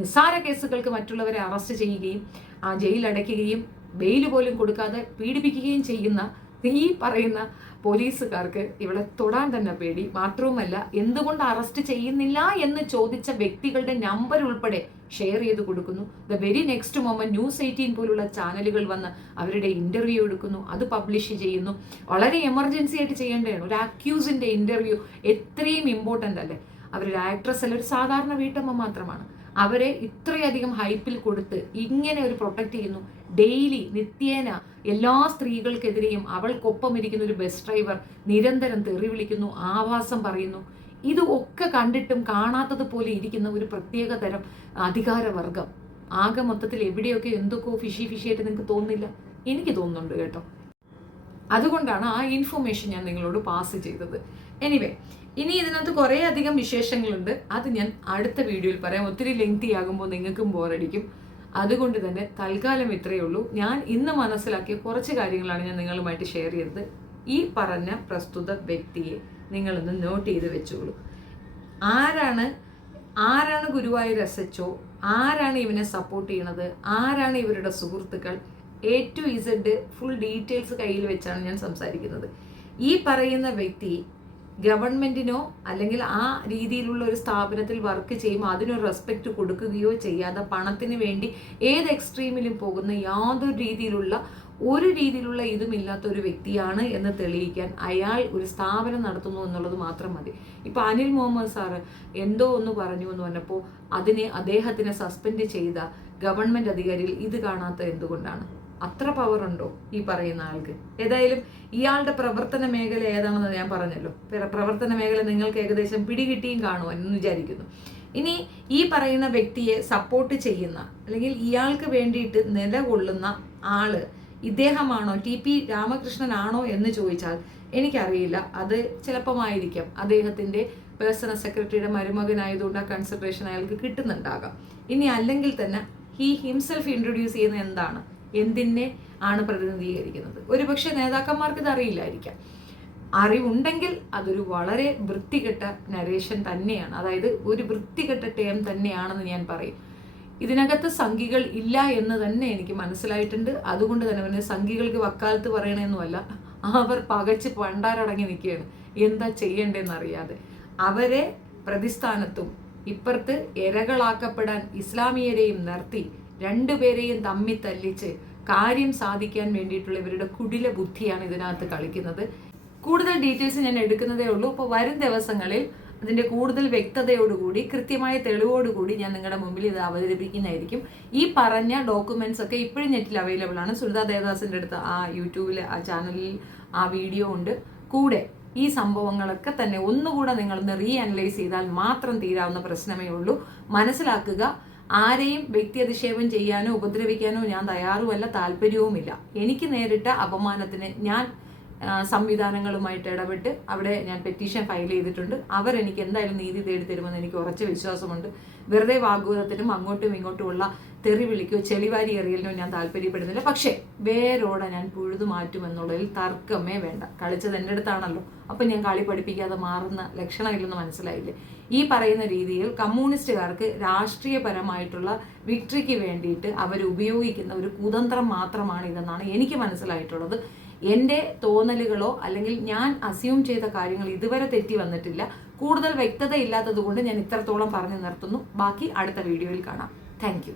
നിസ്സാര കേസുകൾക്ക് മറ്റുള്ളവരെ അറസ്റ്റ് ചെയ്യുകയും ജയിലടയ്ക്കുകയും ബെയിൽ പോലും കൊടുക്കാതെ പീഡിപ്പിക്കുകയും ചെയ്യുന്ന ഈ പറയുന്ന പോലീസുകാർക്ക് ഇവിടെ തൊടാൻ തന്നെ പേടി. മാത്രവുമല്ല, എന്തുകൊണ്ട് അറസ്റ്റ് ചെയ്യുന്നില്ല എന്ന് ചോദിച്ച വ്യക്തികളുടെ നമ്പർ ഉൾപ്പെടെ ഷെയർ ചെയ്ത് കൊടുക്കുന്നു. The very next moment News 18 പോലുള്ള ചാനലുകൾ വന്ന് അവരുടെ ഇന്റർവ്യൂ എടുക്കുന്നു, അത് പബ്ലിഷ് ചെയ്യുന്നു. വളരെ എമർജൻസി ആയിട്ട് ചെയ്യേണ്ടതാണ്. ഒരു അക്യൂസിന്റെ ഇന്റർവ്യൂ എത്രയും ഇമ്പോർട്ടൻ്റ് അല്ലേ? അവരൊരു ആക്ട്രസ് അല്ല, ഒരു സാധാരണ വീട്ടമ്മ മാത്രമാണ്. അവരെ ഇത്രയധികം ഹൈപ്പിൽ കൊടുത്ത് ഇങ്ങനെ ഒരു പ്രൊട്ടക്ട് ചെയ്യുന്നു. ഡെയിലി നിത്യേന എല്ലാ സ്ത്രീകൾക്കെതിരെയും അവൾക്കൊപ്പം ഇരിക്കുന്ന ഒരു ബസ് ഡ്രൈവർ നിരന്തരം തെറി വിളിക്കുന്നു, ആഭാസം പറയുന്നു. ഇതൊക്കെ കണ്ടിട്ടും കാണാത്തതുപോലെ ഇരിക്കുന്ന ഒരു പ്രത്യേക തരം അധികാരവർഗം. ആകെ മൊത്തത്തിൽ എവിടെയൊക്കെ എന്തൊക്കെയോ ഫിഷി ആയിട്ട് നിങ്ങൾക്ക് തോന്നുന്നില്ല? എനിക്ക് തോന്നുന്നുണ്ട് കേട്ടോ. അതുകൊണ്ടാണ് ആ ഇൻഫർമേഷൻ ഞാൻ നിങ്ങളോട് പാസ് ചെയ്തത്. എനിവേ, ഇനി ഇതിനകത്ത് കുറേ അധികം വിശേഷങ്ങളുണ്ട്. അത് ഞാൻ അടുത്ത വീഡിയോയിൽ പറയാം. ഒത്തിരി ലെങ്തി ആകുമ്പോൾ നിങ്ങൾക്കും ബോറടിക്കും. അതുകൊണ്ട് തന്നെ തൽക്കാലം ഇത്രയേ ഉള്ളൂ. ഞാൻ ഇന്ന് മനസ്സിലാക്കിയ കുറച്ച് കാര്യങ്ങളാണ് ഞാൻ നിങ്ങളുമായിട്ട് ഷെയർ ചെയ്തത്. ഈ പറഞ്ഞ പ്രസ്തുത വ്യക്തിയെ നിങ്ങളൊന്ന് നോട്ട് ചെയ്ത് വെച്ചോളൂ. ആരാണ് ഗുരുവായൂർ SHO, ആരാണ് ഇവനെ സപ്പോർട്ട് ചെയ്യണത്, ആരാണ് ഇവരുടെ സുഹൃത്തുക്കൾ, A to Z full details കയ്യിൽ വെച്ചാണ് ഞാൻ സംസാരിക്കുന്നത്. ഈ പറയുന്ന വ്യക്തി ഗവൺമെന്റിനോ അല്ലെങ്കിൽ ആ രീതിയിലുള്ള ഒരു സ്ഥാപനത്തിൽ വർക്ക് ചെയ്യുമ്പോൾ അതിനൊരു റെസ്പെക്റ്റ് കൊടുക്കുകയോ ചെയ്യാതെ പണത്തിന് വേണ്ടി ഏത് എക്സ്ട്രീമിലും പോകുന്ന യാതൊരു രീതിയിലുള്ള ഇതുമില്ലാത്ത ഒരു വ്യക്തിയാണ് എന്ന് തെളിയിക്കാൻ അയാൾ ഒരു സ്ഥാപനം നടത്തുന്നു എന്നുള്ളത് മാത്രം മതി. ഇപ്പൊ അനിൽ മുഹമ്മദ് സാറ് എന്തോ ഒന്ന് പറഞ്ഞു എന്ന് പറഞ്ഞപ്പോൾ അദ്ദേഹത്തിനെ സസ്പെൻഡ് ചെയ്ത ഗവൺമെന്റ് അധികാരികൾ ഇത് കാണാത്ത എന്തുകൊണ്ടാണ്? അത്ര പവർ ഉണ്ടോ ഈ പറയുന്ന ആൾക്ക്? ഏതായാലും ഇയാളുടെ പ്രവർത്തന മേഖല ഏതാണെന്ന് ഞാൻ പറഞ്ഞല്ലോ. പ്രവർത്തന മേഖല നിങ്ങൾക്ക് ഏകദേശം പിടികിട്ടിയും കാണുമെന്ന് വിചാരിക്കുന്നു. ഇനി ഈ പറയുന്ന വ്യക്തിയെ സപ്പോർട്ട് ചെയ്യുന്ന അല്ലെങ്കിൽ ഇയാൾക്ക് വേണ്ടിയിട്ട് നിലകൊള്ളുന്ന ആള് ഇദ്ദേഹമാണോ, TP രാമകൃഷ്ണനാണോ എന്ന് ചോദിച്ചാൽ എനിക്കറിയില്ല. അത് ചിലപ്പമായിരിക്കാം അദ്ദേഹത്തിന്റെ പേഴ്സണൽ സെക്രട്ടറിയുടെ മരുമകനായതുകൊണ്ട് ആ കൺസിഡറേഷൻ അയാൾക്ക് കിട്ടുന്നുണ്ടാകാം. ഇനി അല്ലെങ്കിൽ തന്നെ ഹിംസെൽഫ് ഇൻട്രൊഡ്യൂസ് ചെയ്യുന്ന എന്തിനെ ആണ് പ്രതിനിധീകരിക്കുന്നത്? ഒരുപക്ഷെ നേതാക്കന്മാർക്ക് ഇത് അറിയില്ലായിരിക്കാം. അറിവുണ്ടെങ്കിൽ അതൊരു വളരെ വൃത്തികെട്ട നരേഷൻ തന്നെയാണ്, അതായത് ഒരു വൃത്തികെട്ട ടേം തന്നെയാണെന്ന് ഞാൻ പറയും. ഇതിനകത്ത് സംഘികൾ ഇല്ല എന്ന് തന്നെ എനിക്ക് മനസ്സിലായിട്ടുണ്ട്. അതുകൊണ്ട് തന്നെ സംഘികൾക്ക് വക്കാലത്ത് പറയണമെന്നുമല്ല, അവർ പകച്ച് പണ്ടാരടങ്ങി നിൽക്കുകയാണ് എന്താ ചെയ്യേണ്ടതെന്ന് അറിയാതെ. അവരെ പ്രതിസ്ഥാനത്തും ഇപ്പുറത്ത് ഇരകളാക്കപ്പെടാൻ ഇസ്ലാമിയരെയും നിർത്തി രണ്ടുപേരെയും തമ്മി തല്ലിച്ച് കാര്യം സാധിക്കാൻ വേണ്ടിയിട്ടുള്ള ഇവരുടെ കുടില ബുദ്ധിയാണ് ഇതിനകത്ത് കളിക്കുന്നത്. കൂടുതൽ ഡീറ്റെയിൽസ് ഞാൻ എടുക്കുന്നതേ ഉള്ളൂ. അപ്പോൾ വരും ദിവസങ്ങളിൽ അതിൻ്റെ കൂടുതൽ വ്യക്തതയോടുകൂടി കൃത്യമായ തെളിവോടുകൂടി ഞാൻ നിങ്ങളുടെ മുമ്പിൽ ഇത് അവതരിപ്പിക്കുന്നതായിരിക്കും. ഈ പറഞ്ഞ ഡോക്യുമെന്റ്സ് ഒക്കെ ഇപ്പോഴും നെറ്റിൽ അവൈലബിൾ ആണ്. സുനിത ദേവദാസിൻ്റെ അടുത്ത് ആ യൂട്യൂബിൽ ആ ചാനലിൽ ആ വീഡിയോ ഉണ്ട്. കൂടെ ഈ സംഭവങ്ങളൊക്കെ തന്നെ ഒന്നുകൂടെ നിങ്ങളൊന്ന് അനലൈസ് ചെയ്താൽ മാത്രം തീരാവുന്ന പ്രശ്നമേ ഉള്ളൂ. മനസ്സിലാക്കുക, ആരെയും വ്യക്തി അധിക്ഷേപം ചെയ്യാനോ ഉപദ്രവിക്കാനോ ഞാൻ തയ്യാറുമല്ല, താല്പര്യവുമില്ല. എനിക്ക് നേരിട്ട അപമാനത്തിന് ഞാൻ സംവിധാനങ്ങളുമായിട്ട് ഇടപെട്ട് അവിടെ ഞാൻ പെറ്റീഷൻ ഫയൽ ചെയ്തിട്ടുണ്ട്. അവരെനിക്ക് എന്തായാലും നീതി തേടി തരുമെന്ന് എനിക്ക് ഉറച്ച വിശ്വാസമുണ്ട്. വെറുതെ വാഗ്വാദത്തിനും അങ്ങോട്ടും ഇങ്ങോട്ടുമുള്ള തെറി വിളിക്കോ ചെളിവാരി എറിയലിനോ ഞാൻ താല്പര്യപ്പെടുന്നില്ല. പക്ഷേ വേരോടെ ഞാൻ പുഴുതു മാറ്റുമെന്നുള്ളതിൽ തർക്കമേ വേണ്ട. കളിച്ചത് എൻ്റെ അടുത്താണല്ലോ, അപ്പം ഞാൻ കളി പഠിപ്പിക്കാതെ മാറുന്ന ലക്ഷണമില്ലെന്ന് മനസ്സിലായില്ലേ? ഈ പറയുന്ന രീതിയിൽ കമ്മ്യൂണിസ്റ്റുകാർക്ക് രാഷ്ട്രീയപരമായിട്ടുള്ള വിക്ടറിക്ക് വേണ്ടിയിട്ട് അവർ ഉപയോഗിക്കുന്ന ഒരു കുതന്ത്രം മാത്രമാണ് ഇതെന്നാണ് എനിക്ക് മനസ്സിലായിട്ടുള്ളത്. എൻ്റെ തോന്നലുകളോ അല്ലെങ്കിൽ ഞാൻ അസ്യൂം ചെയ്ത കാര്യങ്ങൾ ഇതുവരെ തെറ്റി വന്നിട്ടില്ല. കൂടുതൽ വ്യക്തത ഇല്ലാത്തത് കൊണ്ട് ഞാൻ ഇത്രത്തോളം പറഞ്ഞു നിർത്തുന്നു. ബാക്കി അടുത്ത വീഡിയോയിൽ കാണാം. താങ്ക്